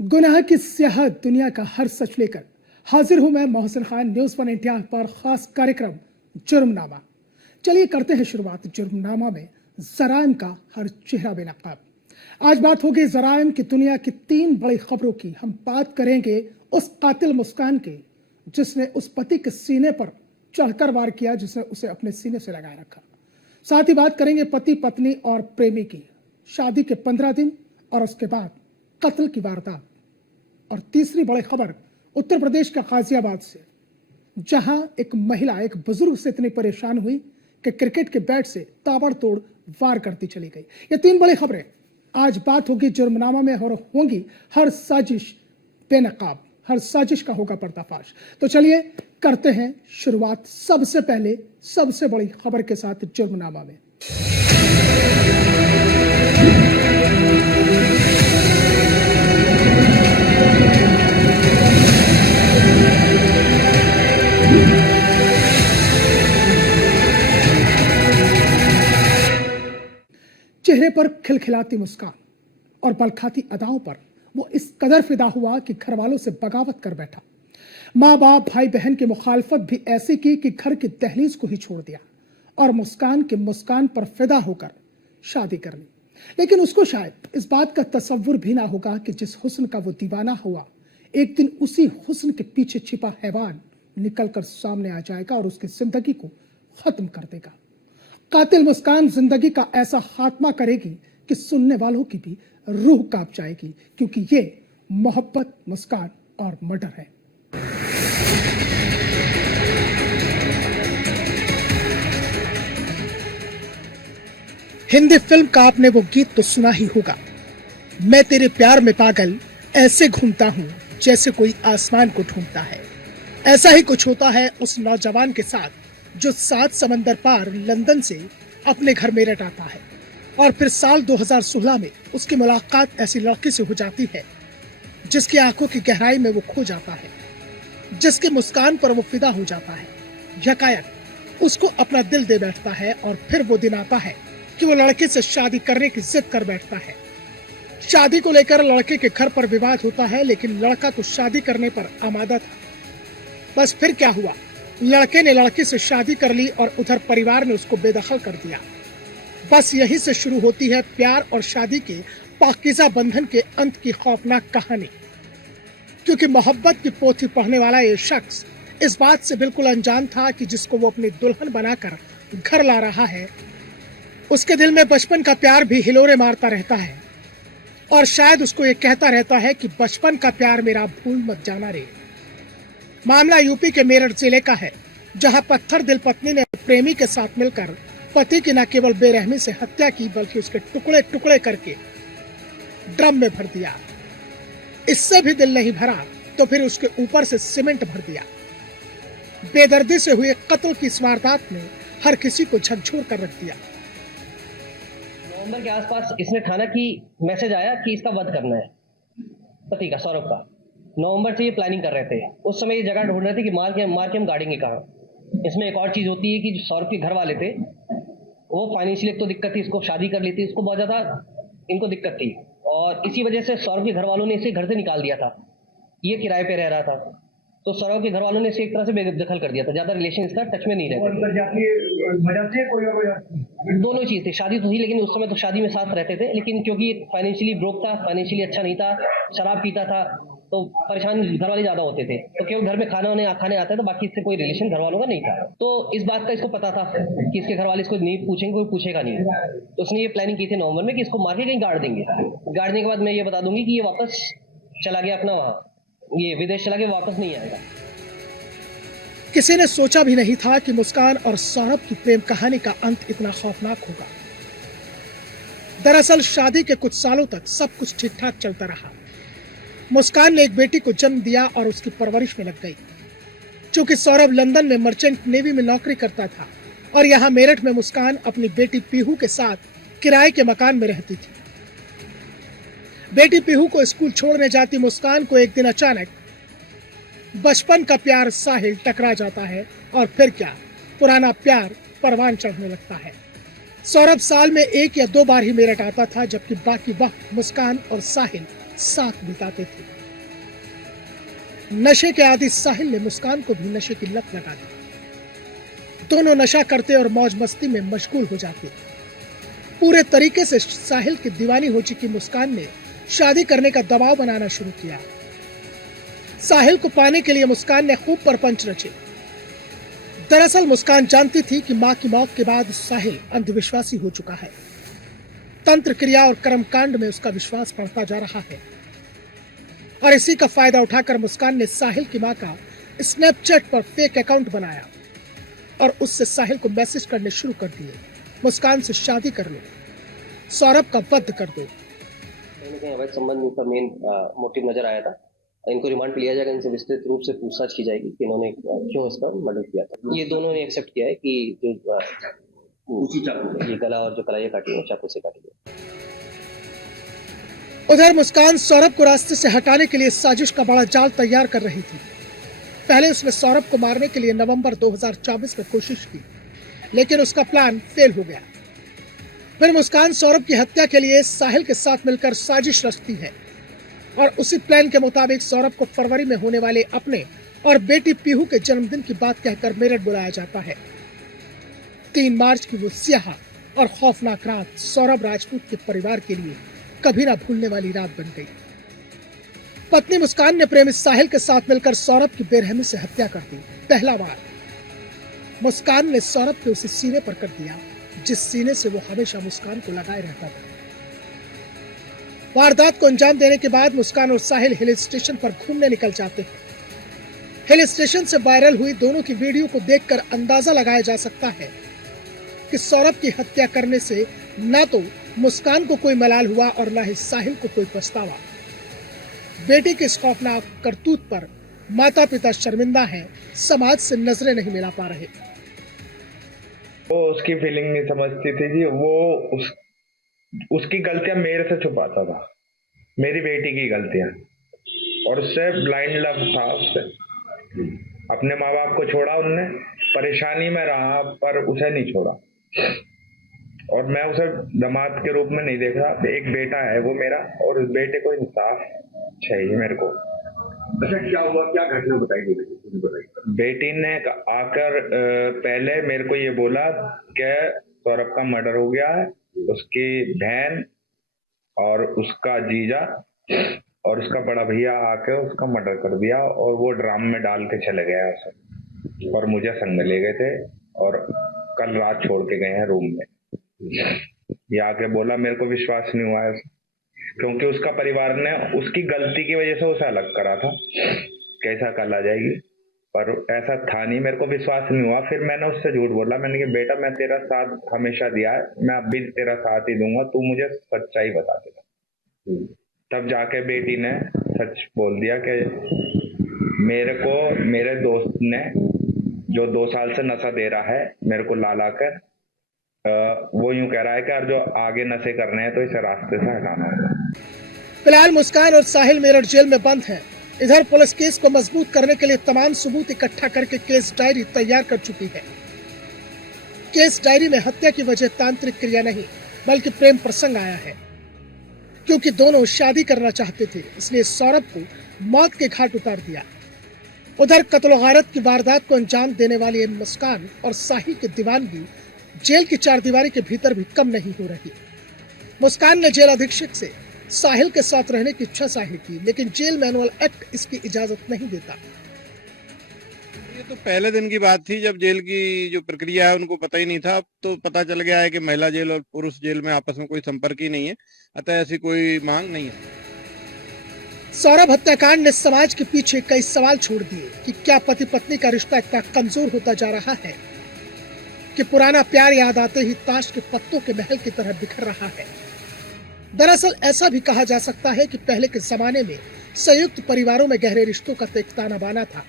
गुनाह की स्याहत दुनिया का हर सच लेकर हाजिर हूं मैं मोहसिन खान न्यूज़ 1 इंडिया पर खास कार्यक्रम जुर्मनामा। चलिए करते हैं शुरुआत जुर्मनामा में जराइम का हर चेहरा बेनकाब। आज बात होगी जराइम की दुनिया की 3 बड़ी खबरों की। हम बात करेंगे उस कातिल मुस्कान के जिसने उस पति के सीने पर चढ़कर वार किया, जिसने उसे अपने सीने से लगाए रखा। साथ ही बात करेंगे पति पत्नी और प्रेमी की, शादी के 15 दिन और उसके बाद कत्ल की वारदात। और तीसरी बड़ी खबर उत्तर प्रदेश के गाजियाबाद से, जहां एक महिला एक बुजुर्ग से इतनी परेशान हुई कि क्रिकेट के बैट से ताबड़तोड़ वार करती चली गई। ये 3 बड़ी खबरें आज बात होगी जुर्मनामा में और होंगी हर साजिश बेनकाब, हर साजिश का होगा पर्दाफाश। तो चलिए करते हैं शुरुआत सबसे पहले सबसे बड़ी खबर के साथ जुर्मनामा में। चेहरे पर खिलखिलाती मुस्कान और बलखाती अदाओं पर वो इस कदर फिदा हुआ कि घर वालों से बगावत कर बैठा। माँ बाप भाई बहन की मुखालफत भी ऐसी की कि घर की दहलीज को ही छोड़ दिया और मुस्कान के मुस्कान पर फिदा होकर शादी कर ली। लेकिन उसको शायद इस बात का तसव्वुर भी ना होगा कि जिस हुस्न का वो दीवाना हुआ, एक दिन उसी हुस्न के पीछे छिपा हैवान निकलकर सामने आ जाएगा और उसकी जिंदगी को खत्म कर देगा। कातिल मुस्कान जिंदगी का ऐसा खात्मा करेगी कि सुनने वालों की भी रूह कांप जाएगी, क्योंकि ये मोहब्बत, मुस्कान और मर्डर है। हिंदी फिल्म का आपने वो गीत तो सुना ही होगा, मैं तेरे प्यार में पागल ऐसे घूमता हूं जैसे कोई आसमान को ढूंढता है। ऐसा ही कुछ होता है उस नौजवान के साथ जो 7 समंदर पार लंदन से अपने घर मेरठ आता है और फिर साल 2016 में उसकी मुलाकात ऐसी लड़की से हो जाती है जिसकी आंखों की गहराई में वो खो जाता है, जिसके मुस्कान पर वो फिदा हो जाता है। यकायक उसको अपना दिल दे बैठता है और फिर वो दिन आता है कि वो लड़के से शादी करने की जिद कर बैठता है। शादी को लेकर लड़के के घर पर विवाद होता है, लेकिन लड़का तो शादी करने पर आमादा था। बस फिर क्या हुआ, लड़के ने लड़की से शादी कर ली और उधर परिवार ने उसको बेदखल कर दिया। बस यहीं से शुरू होती है प्यार और शादी के पाकीज़ा बंधन के अंत की खौफनाक कहानी। क्योंकि मोहब्बत की पोथी पढ़ने वाला ये शख्स इस बात से बिल्कुल अनजान था कि जिसको वो अपनी दुल्हन बनाकर घर ला रहा है, उसके दिल में बचपन का प्यार भी हिलोरे मारता रहता है और शायद उसको ये कहता रहता है कि बचपन का प्यार मेरा भूल मत जाना रे। मामला यूपी के मेरठ जिले का है, जहां पत्थर दिल पत्नी ने प्रेमी के साथ मिलकर पति की न केवल बेरहमी से हत्या की, बल्कि उसके टुकड़े टुकड़े करके ड्रम में भर दिया। इससे भी दिल नहीं भरा तो फिर उसके ऊपर से सीमेंट भर दिया। बेदर्दी से हुए कत्ल की इस वारदात ने हर किसी को झकझोर कर रख दिया। नवंबर के आसपास इसने ठाना कि मैसेज आया कि इसका वध करना है, पति का, सौरभ का। नवंबर से ये प्लानिंग कर रहे थे। उस समय ये जगह ढूंढ रहे थे कि मार के हम गाड़ेंगे कहाँ। इसमें एक और चीज होती है कि जो सौरभ के घर वाले थे वो फाइनेंशियली एक तो दिक्कत थी, इसको शादी कर ली थी, इसको बहुत ज्यादा इनको दिक्कत थी और इसी वजह से सौरभ के घर वालों ने इसे घर से निकाल दिया था। ये किराए पे रह रहा था, तो सौरभ के घर वालों ने इसे एक तरह से बेदखल कर दिया था। ज्यादा रिलेशन इसका टच में नहीं रहते। दोनों चीज थी, शादी तो थी लेकिन उस समय तो शादी में साथ रहते थे, लेकिन क्योंकि फाइनेंशियली ब्रोक था, फाइनेंशियली अच्छा नहीं था, शराब पीता था, तो परेशान घर वाले ज्यादा होते थे। तो केवल घर में खाने आता था, बाकी इससे कोई रिलेशन घर वालों का नहीं था। तो इस बात का इसको पता था कि इसके घर वाले इसको नहीं पूछेंगे, कोई पूछेगा नहीं। तो उसने ये प्लानिंग की थी नवंबर में कि इसको मार के कहीं गाड़ देंगे। गाड़ने के बाद मैं ये बता दूंगी कि ये वापस चला गया अपना वहां, ये विदेश चला गया, वापस नहीं आएगा। किसी ने सोचा भी नहीं था कि मुस्कान और सौरभ की प्रेम कहानी का अंत इतना खौफनाक होगा। दरअसल शादी के कुछ सालों तक सब कुछ ठीक ठाक चलता रहा। मुस्कान ने एक बेटी को जन्म दिया और उसकी परवरिश में लग गई। चूंकि सौरभ लंदन में मर्चेंट नेवी में नौकरी करता था और यहाँ मेरठ में मुस्कान अपनी बेटी पीहू के साथ किराए के मकान में रहती थी। बेटी पीहू को स्कूल छोड़ने जाती मुस्कान को एक दिन अचानक बचपन का प्यार साहिल टकरा जाता है और फिर क्या, पुराना प्यार परवान चढ़ने लगता है। सौरभ साल में 1 या 2 बार ही मेरठ आता था, जबकि बाकी वक्त मुस्कान और साहिल साथ बिताते थे। नशे के आदि साहिल ने मुस्कान को भी नशे की लत लगा दी। दोनों नशा करते और मौज मस्ती में मशगूल हो जाते। पूरे तरीके से साहिल की दीवानी हो चुकी मुस्कान ने शादी करने का दबाव बनाना शुरू किया। साहिल को पाने के लिए मुस्कान ने खूब परपंच रचे। दरअसल मुस्कान जानती थी कि मां की मौत के बाद साहिल अंधविश्वासी हो चुका है। तंत्र क्रिया और कर्मकांड में उसका विश्वास बढ़ता जा रहा है और इसी का फायदा उठाकर मुस्कान ने साहिल की मां का स्नैपचैट पर फेक अकाउंट बनाया और उससे साहिल को मैसेज करने शुरू कर दिए। मुस्कान से शादी कर लो, सौरभ का वध कर दो। कहीं ना कहीं अवैध संबंध का मेन मोटिव नजर आया था। इनको रिमांड पे लिया जाएगा, इनसे विस्तृत रूप से पूछताछ की जाएगी कि इन्होंने क्यों इसका मर्डर किया था। ये दोनों ने एक्सेप्ट किया है कि जो उसी चाकू ये गला और जो कलाइयां काटी है चाकू से काटी है। उधर मुस्कान सौरभ को रास्ते से हटाने के लिए साजिश का बड़ा जाल तैयार कर रही थी। पहले उसने सौरभ को मारने के लिए नवंबर 2024 में कोशिश की, लेकिन उसका प्लान फेल हो गया। फिर मुस्कान सौरभ की हत्या के लिए साहिल के साथ मिलकर साजिश रचती है और उसी प्लान के मुताबिक सौरभ को फरवरी में होने वाले अपने और बेटी पीहू के जन्मदिन की बात कहकर मेरठ बुलाया जाता है। 3 मार्च की वो स्याह और खौफनाक रात सौरभ राजपूत के परिवार के लिए कभी ना भूलने वाली रात बन गई। पत्नी मुस्कान ने प्रेमी साहिल के साथ मिलकर सौरभ की बेरहमी से हत्या कर दी। पहला वार मुस्कान ने सौरभ के उसी सीने पर कर दिया जिस सीने से वो हमेशा मुस्कान को लगाए रहता था। वारदात को अंजाम देने के बाद मुस्कान और साहिल हिल स्टेशन पर घूमने निकल जाते हैं। हिल स्टेशन से वायरल हुई दोनों की वीडियो को देखकर अंदाजा लगाया जा सकता है कि सौरभ की हत्या करने से न तो मुस्कान को कोई मलाल हुआ और न ही साहिल को कोई पछतावा। बेटी के इस खौफनाक करतूत पर माता पिता शर्मिंदा हैं, समाज से नजरें नहीं मिला पा रहे। वो उसकी फीलिंग नहीं समझती थी जी। वो उसकी गलतियां मेरे से छुपाता था, मेरी बेटी की गलतियां, और उससे ब्लाइंड लव था। उससे अपने माँ बाप को छोड़ा उनने, परेशानी में रहा पर उसे नहीं छोड़ा, और मैं उसे दामाद के रूप में नहीं देख रहा। एक बेटा है वो मेरा, और उस बेटे को इंसाफ चाहिए मेरे को। अच्छा, क्या हुआ, क्या घटना बताई? बेटी ने आकर पहले मेरे को ये बोला कि सौरभ का मर्डर हो गया है, उसकी बहन और उसका जीजा और उसका बड़ा भैया आके उसका मर्डर कर दिया, और वो ड्राम में डाल के चले गया उसे, और मुझे संग में ले गए थे और कल रात छोड़ के गए हैं रूम में। ये आके बोला, मेरे को विश्वास नहीं हुआ है क्योंकि उसका परिवार ने उसकी गलती की वजह से उसे अलग करा था, कैसा कल आ जाएगी, पर ऐसा था नहीं। मेरे को विश्वास नहीं हुआ। फिर मैंने उससे झूठ बोला, मैंने कहा बेटा मैं तेरा साथ हमेशा दिया है, मैं अब भी तेरा साथ ही दूंगा, तू मुझे सच्चाई बता देगा। तब जाके बेटी ने सच बोल दिया कि मेरे को मेरे दोस्त ने जो 2 साल से नशा दे रहा है मेरे को ला कर, वो यूं कह रहा है कि जो आगे नशे करने हैं तो इसे रास्ते से हटाना होगा। फिलहाल मुस्कान और साहिल मेरठ जेल में बंद हैं। इधर पुलिस केस को मजबूत करने के लिए तमाम सबूत इकट्ठा करके केस डायरी तैयार कर चुकी है। केस डायरी में हत्या की वजह तांत्रिक क्रिया नहीं बल्कि प्रेम प्रसंग आया है। क्योंकि दोनों शादी करना चाहते थे, इसलिए सौरभ को मौत के घाट उतार दिया। उधर कत्ल गारत की वारदात को अंजाम देने वाली मुस्कान और साहिल की दीवानगी जेल की 4 दीवारी के भीतर भी कम नहीं हो रही। मुस्कान ने जेल अधीक्षक से साहिल के साथ रहने की इच्छा जाहिर की, लेकिन जेल मैनुअल एक्ट इसकी इजाजत नहीं देता। ये तो पहले दिन की बात थी जब जेल की जो प्रक्रिया है उनको पता ही नहीं था। अब तो पता चल गया है कि महिला जेल और पुरुष जेल में आपस में कोई संपर्क ही नहीं है, अतः ऐसी कोई मांग नहीं है। सौरभ हत्याकांड ने समाज के पीछे कई सवाल छोड़ दिए कि क्या पति पत्नी का रिश्ता इतना कमजोर होता जा रहा है कि पुराना प्यार याद आते ही ताश के पत्तों के महल की तरह बिखर रहा है। दरअसल ऐसा भी कहा जा सकता है कि पहले के जमाने में संयुक्त परिवारों में गहरे रिश्तों का एक ताना बाना था,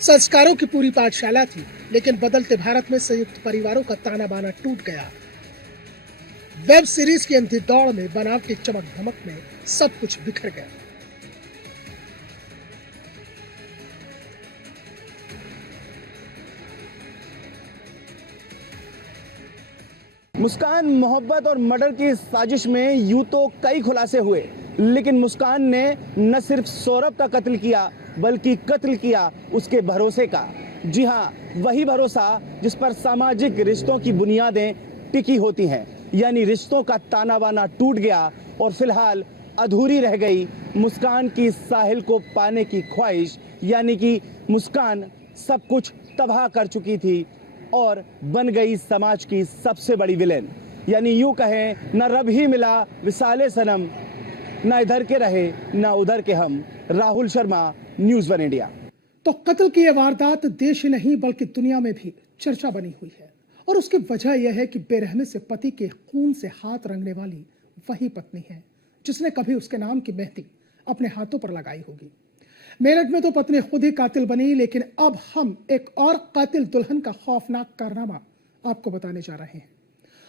संस्कारों की पूरी पाठशाला थी, लेकिन बदलते भारत में संयुक्त परिवारों का ताना बाना टूट गया। वेब सीरीज की अंधी दौड़ में बनाव की चमक धमक में सब कुछ बिखर गया। मुस्कान मोहब्बत और मर्डर की साजिश में यूं तो कई खुलासे हुए, लेकिन मुस्कान ने न सिर्फ सौरभ का कत्ल किया बल्कि कत्ल किया उसके भरोसे का। जी हाँ, वही भरोसा जिस पर सामाजिक रिश्तों की बुनियादें टिकी होती हैं, यानी रिश्तों का ताना बाना टूट गया और फिलहाल अधूरी रह गई मुस्कान की साहिल को पाने की ख्वाहिश, यानी कि मुस्कान सब कुछ तबाह कर चुकी थी और बन गई समाज की सबसे बड़ी विलेन। यानी यूं कहें, न रब ही मिला विसाले सनम, न इधर के रहे न उधर के हम। Rahul Sharma, news 1 India. तो कत्ल की यह वारदात देश ही नहीं बल्कि दुनिया में भी चर्चा बनी हुई है और उसकी वजह यह है कि बेरहमी से पति के खून से हाथ रंगने वाली वही पत्नी है जिसने कभी उसके नाम की मेहंदी अपने हाथों पर लगाई होगी। मेरठ में तो पत्नी खुद ही कातिल बनी, लेकिन अब हम एक और कातिल दुल्हन का खौफनाक कारनामा आपको बताने जा रहे हैं।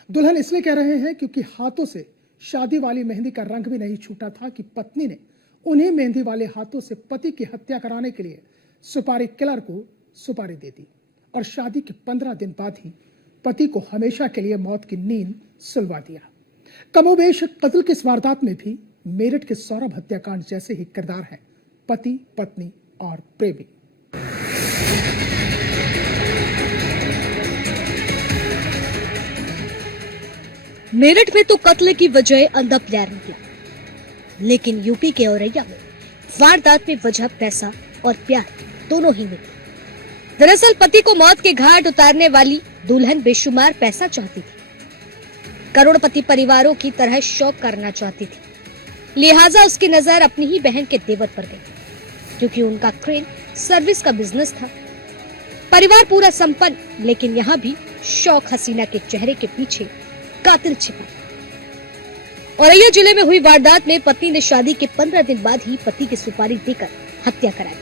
दुल्हन इसलिए कह रहे हैं क्योंकि हाथों से शादी वाली मेहंदी का रंग भी नहीं छूटा था कि पत्नी ने उन्हीं मेहंदी वाले हाथों से पति की हत्या कराने के लिए सुपारी किलर को सुपारी दे दी और शादी के 15 दिन बाद ही पति को हमेशा के लिए मौत की नींद सुलवा दिया। कमोबेश कत्ल की इस वारदात में भी मेरठ के सौरभ हत्याकांड जैसे ही किरदार हैं, पति, पत्नी और प्रेमी। मेरठ में तो कत्ल की वजह अंधा प्यार निकला, लेकिन यूपी के औरैया में वारदात में वजह पैसा और प्यार दोनों ही निकले। दरअसल पति को मौत के घाट उतारने वाली दुल्हन बेशुमार पैसा चाहती थी, करोड़पति परिवारों की तरह शौक करना चाहती थी, लिहाजा उसकी नजर अपनी ही बहन के देवर पर गई क्योंकि उनका क्रेन सर्विस का बिजनेस था। परिवार पूरा संपन्न, लेकिन यहाँ भी शौक हसीना के चेहरे के पीछे कातिल छिपा। औरैया जिले में हुई वारदात में पत्नी ने शादी के 15 दिन बाद ही पति की सुपारी देकर हत्या कराई।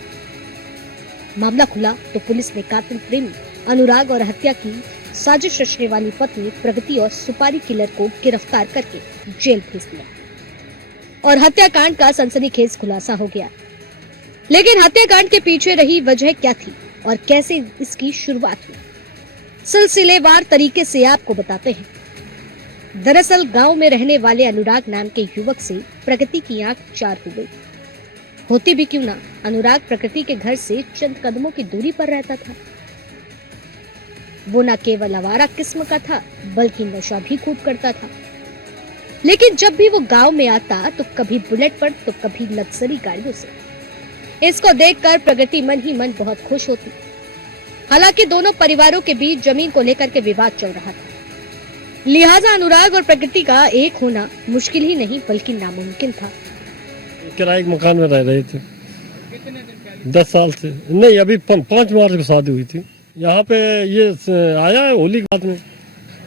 मामला खुला तो पुलिस ने कातिल प्रेमी अनुराग और हत्या की साजिश रचने वाली पत्नी प्रगति और सुपारी किलर को गिरफ्तार करके जेल भेज दिया और हत्याकांड का सनसनीखेज खुलासा हो गया। लेकिन हत्याकांड के पीछे रही वजह क्या थी और कैसे इसकी शुरुआत हुई, सिलसिलेवार तरीके से आपको बताते हैं। दरअसल गांव में रहने वाले अनुराग नाम के युवक से प्रगति की आंख चार हो गई। होती भी क्यों ना, अनुराग प्रकृति के घर से चंद कदमों की दूरी पर रहता था। वो न केवल आवारा किस्म का था बल्कि नशा भी खूब करता था। लेकिन जब भी वो गांव में आता तो कभी बुलेट पर तो कभी लग्जरी गाड़ियों से। इसको देखकर प्रगति मन ही मन बहुत खुश होती। हालांकि दोनों परिवारों के बीच जमीन को लेकर के विवाद चल रहा था, लिहाजा अनुराग और प्रगति का एक होना मुश्किल ही नहीं बल्कि नामुमकिन था। किराए के मकान में रह रहे थे 10 साल से। नहीं, अभी 5 मार्च को शादी हुई थी। यहाँ पे ये आया है होली के बाद में।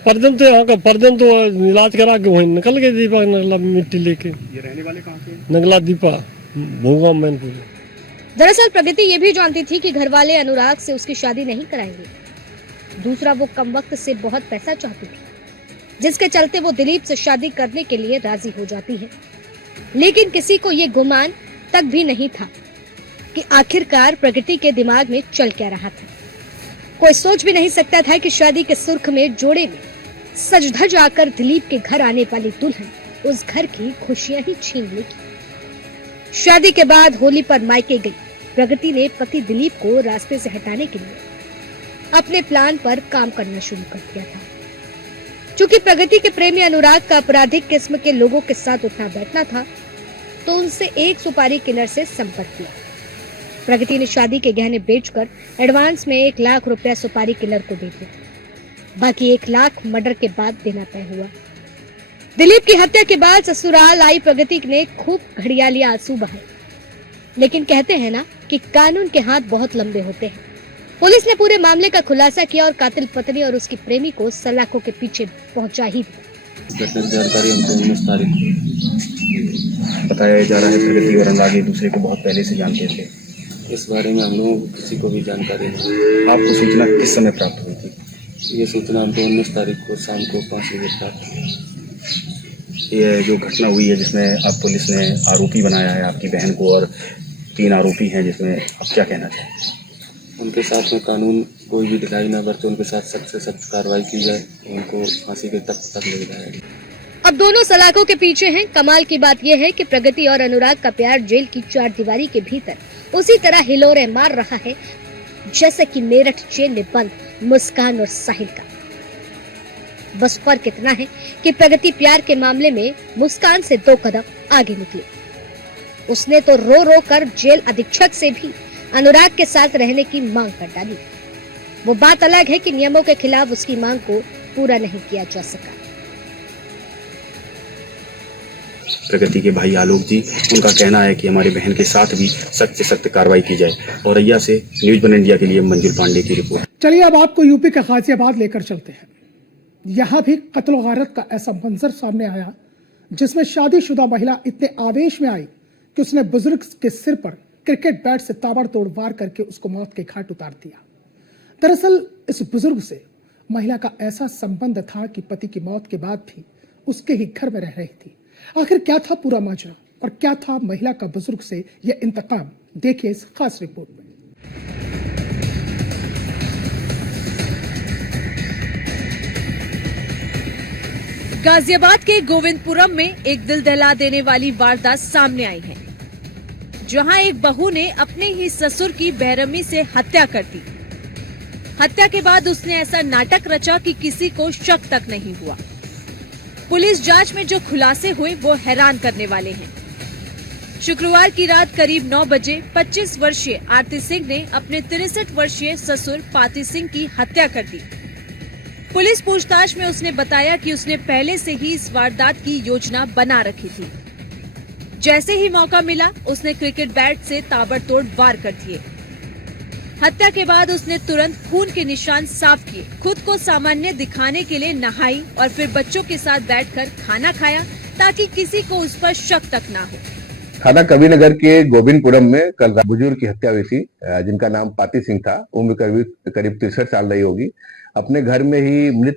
परदन तो यहाँ का परदन तो इलाज करा के वहीं निकल गए दीपा नगला मिट्टी लेके। ये रहने वाले कहाँ के? नगला दीपा, भोगा मैनपुर। दरअसल प्रगति ये भी जानती थी कि घर वाले अनुराग से उसकी शादी नहीं कराएंगे। दूसरा, वो कम वक्त से बहुत पैसा चाहती थी, जिसके चलते वो दिलीप से शादी करने के लिए राजी हो जाती है। लेकिन किसी को ये गुमान तक भी नहीं था कि आखिरकार प्रगति के दिमाग में चल क्या रहा था। कोई सोच भी नहीं सकता था कि शादी के सुर्ख में जोड़े में सज धज आकर दिलीप के घर आने वाली दुल्हन उस घर की खुशियां ही छीन लेगी। शादी के बाद होली पर मायके गई प्रगति ने पति दिलीप को रास्ते से हटाने के लिए अपने प्लान पर काम करना शुरू कर दिया था। चूंकि प्रगति के प्रेमी अनुराग का आपराधिक किस्म के लोगों के साथ उठना बैठना था, तो उनसे एक सुपारी किलर से संपर्क किया। प्रगति ने शादी के गहने बेचकर एडवांस में 1 लाख रुपया सुपारी किलर को दे दिया। बाकी 1 लाख मर्डर के बाद देना तय हुआ। दिलीप की हत्या के बाद ससुराल आई प्रगति ने खूब घड़ियाली आंसू बहाए। लेकिन कहते हैं ना कि कानून के हाथ बहुत लंबे होते हैं। पुलिस ने पूरे मामले का खुलासा किया और कातिल पत्नी और उसकी प्रेमी को सलाखों के पीछे पहुंचा ही दिया। जानकारी हमको 19 तारीख को बताया जा रहा है प्रगति और अनुराग एक दूसरे को बहुत पहले से जानते थे। इस बारे में हम लोगों को किसी को भी जानकारी नहीं। आपको सूचना किस समय प्राप्त हुई थी? ये सूचना हमको 19 तारीख को शाम को 5 बजे प्राप्त हुई। ये जो घटना हुई है जिसमें अब पुलिस ने आरोपी बनाया है आपकी बहन को और 3 आरोपी हैं, जिसमें आप क्या कहना चाहें? उनके साथ में कानून कोई भी दिखाई ना बरते, उनके साथ सख्त से सख्त कार्रवाई की जाए, उनको फांसी के तख्त तक ले जाया जाए। अब दोनों सलाखों के पीछे हैं। कमाल की बात यह है कि प्रगति और अनुराग का प्यार जेल की चार दीवारी के भीतर उसी तरह हिलोरे मार रहा है जैसे कि मेरठ जेल में बंद मुस्कान और साहिल का। बस फर्क इतना है कि प्रगति प्यार के मामले में मुस्कान से 2 कदम आगे निकली। उसने तो रो रो कर जेल अधीक्षक से भी अनुराग के साथ रहने की मांग कर डाली। वो बात अलग है कि नियमों के खिलाफ उसकी मांग को पूरा नहीं किया जा सका। प्रगति के भाई आलोक जी, उनका कहना है कि हमारी बहन के साथ भी सख्त से सख्त कार्रवाई की जाए। औरैया से न्यूज वन इंडिया के लिए मंजुल पांडे की रिपोर्ट। चलिए अब आपको यूपी के गाजियाबाद लेकर चलते हैं। यहाँ भी कत्ल गारत का ऐसा मंजर सामने आया जिसमें शादीशुदा महिला इतने आवेश में आई कि उसने बुजुर्ग के सिर पर क्रिकेट बैट से ताबड़तोड़ वार करके उसको मौत के घाट उतार दिया। दरअसल इस बुजुर्ग से महिला का ऐसा संबंध था कि पति की मौत के बाद भी उसके ही घर में रह रही थी। आखिर क्या था पूरा माजरा और क्या था महिला का बुजुर्ग से यह इंतकाम, देखिए इस खास रिपोर्ट में। गाजियाबाद के गोविंदपुरम में एक दिल दहला देने वाली वारदात सामने आई है, जहां एक बहू ने अपने ही ससुर की बेरहमी से हत्या कर दी। हत्या के बाद उसने ऐसा नाटक रचा कि किसी को शक तक नहीं हुआ। पुलिस जांच में जो खुलासे हुए वो हैरान करने वाले हैं। शुक्रवार की रात करीब 9 बजे 25 वर्षीय आरती सिंह ने अपने 63 वर्षीय ससुर पाती सिंह की हत्या कर दी। पुलिस पूछताछ में उसने बताया कि उसने पहले से ही इस वारदात की योजना बना रखी थी। जैसे ही मौका मिला उसने क्रिकेट बैट से ताबड़तोड़ वार कर दिए। हत्या के बाद उसने तुरंत खून के निशान साफ किए, खुद को सामान्य दिखाने के लिए नहाई और फिर बच्चों के साथ बैठकर खाना खाया ताकि किसी को उस पर शक तक ना हो। थाना कबीरनगर के गोविंदपुरम में कल बुजुर्ग की हत्या हुई थी, जिनका नाम पाती सिंह था। उम्र करीब 63 साल रही होगी। अपने घर में ही मृत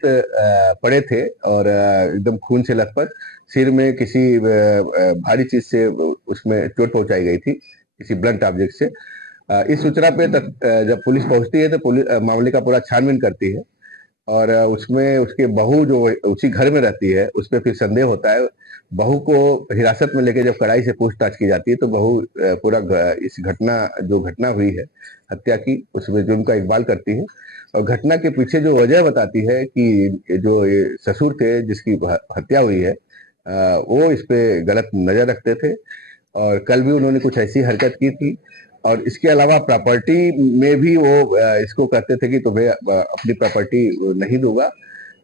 पड़े थे और एकदम खून से लथपथ, सिर में किसी भारी चीज से उसमें चोट पहुंचाई गई थी, किसी ब्लंट ऑब्जेक्ट से। इस सूचना पे जब पुलिस पहुंचती है तो पुलिस मामले का पूरा छानबीन करती है और उसमें उसके बहू जो उसी घर में रहती है उस पर फिर संदेह होता है। बहू को हिरासत में लेके जब कड़ाई से पूछताछ की जाती है तो बहू पूरा इस घटना हुई है हत्या की, उसमें जुर्म का इकबाल करती है और घटना के पीछे जो वजह बताती है कि जो ससुर थे जिसकी हत्या हुई है वो इस पे गलत नजर रखते थे और कल भी उन्होंने कुछ ऐसी हरकत की थी। और इसके अलावा प्रॉपर्टी में भी वो इसको कहते थे कि तुम्हें अपनी प्रॉपर्टी नहीं दूंगा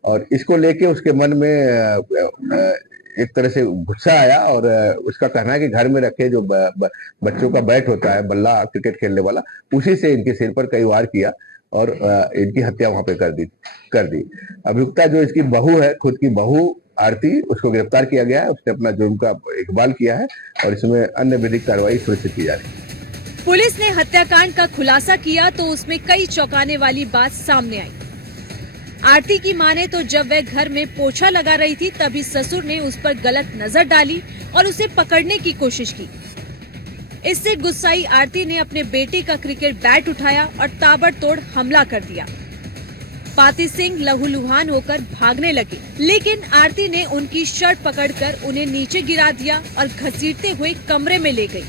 और इसको लेके उसके मन में एक तरह से गुस्सा आया और उसका कहना है कि घर में रखे जो बच्चों का बैट होता है, बल्ला क्रिकेट खेलने वाला, उसी से इनके सिर पर कई वार किया और इनकी हत्या वहां पे कर दी। अभियुक्ता जो इसकी बहू है, खुद की बहू आरती, उसको गिरफ्तार किया गया है। उसने अपना जुर्म का इकबाल किया है और इसमें अन्य विधिक कार्रवाई सुनिश्चित की जा रही है। पुलिस ने हत्याकांड का खुलासा किया तो उसमें कई चौंकाने वाली बात सामने आई। आरती की माने तो जब वह घर में पोछा लगा रही थी तभी ससुर ने उस पर गलत नजर डाली और उसे पकड़ने की कोशिश की। इससे गुस्साई आरती ने अपने बेटे का क्रिकेट बैट उठाया और ताबड़तोड़ हमला कर दिया। पाती सिंह लहूलुहान होकर भागने लगे, लेकिन आरती ने उनकी शर्ट पकड़कर उन्हें नीचे गिरा दिया और घसीटते हुए कमरे में ले गई।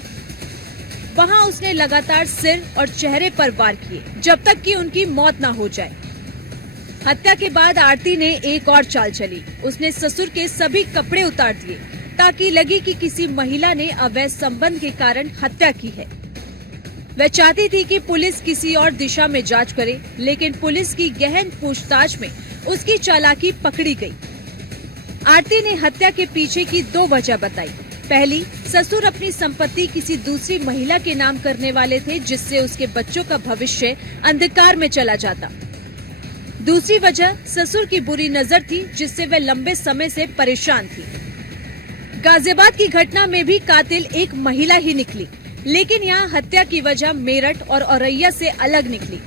वहां उसने लगातार सिर और चेहरे पर वार किए जब तक कि उनकी मौत न हो जाए। हत्या के बाद आरती ने एक और चाल चली। उसने ससुर के सभी कपड़े उतार दिए ताकि लगे कि किसी महिला ने अवैध संबंध के कारण हत्या की है। वह चाहती थी कि पुलिस किसी और दिशा में जांच करे, लेकिन पुलिस की गहन पूछताछ में उसकी चालाकी पकड़ी गई। आरती ने हत्या के पीछे की 2 वजह बताई। पहली, ससुर अपनी संपत्ति किसी दूसरी महिला के नाम करने वाले थे जिससे उसके बच्चों का भविष्य अंधकार में चला जाता। दूसरी वजह ससुर की बुरी नजर थी जिससे वह लंबे समय से परेशान थी। गाजियाबाद की घटना में भी कातिल एक महिला ही निकली, लेकिन यहाँ हत्या की वजह मेरठ और औरैया से अलग निकली,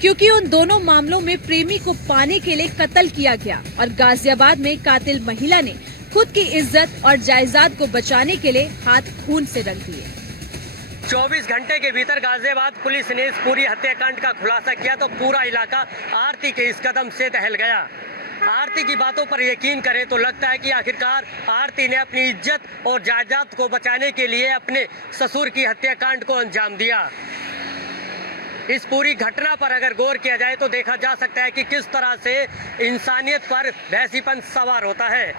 क्योंकि उन दोनों मामलों में प्रेमी को पाने के लिए कत्ल किया गया और गाजियाबाद में कातिल महिला ने खुद की इज्जत और जायदाद को बचाने के लिए हाथ खून से रंग दिए। 24 घंटे के भीतर गाजियाबाद पुलिस ने इस पूरी हत्याकांड का खुलासा किया तो पूरा इलाका आरती के इस कदम से दहल गया। आरती की बातों पर यकीन करें तो लगता है कि आखिरकार आरती ने अपनी इज्जत और जायदाद को बचाने के लिए अपने ससुर की हत्याकांड को अंजाम दिया। इस पूरी घटना पर अगर गौर किया जाए तो देखा जा सकता है कि किस तरह से इंसानियत पर भैंसीपन सवार होता है।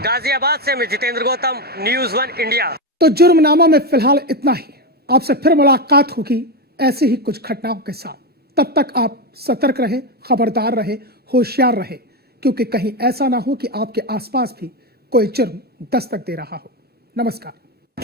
गाजियाबाद से मैं जितेंद्र गौतम, न्यूज़ 1 इंडिया। तो जुर्मनामा में फिलहाल इतना ही। आपसे फिर मुलाकात होगी ऐसे ही कुछ घटनाओं के साथ। तब तक आप सतर्क रहे, खबरदार रहे, होशियार रहे, क्योंकि कहीं ऐसा ना हो कि आपके आसपास भी कोई जुर्म दस्तक दे रहा हो। नमस्कार।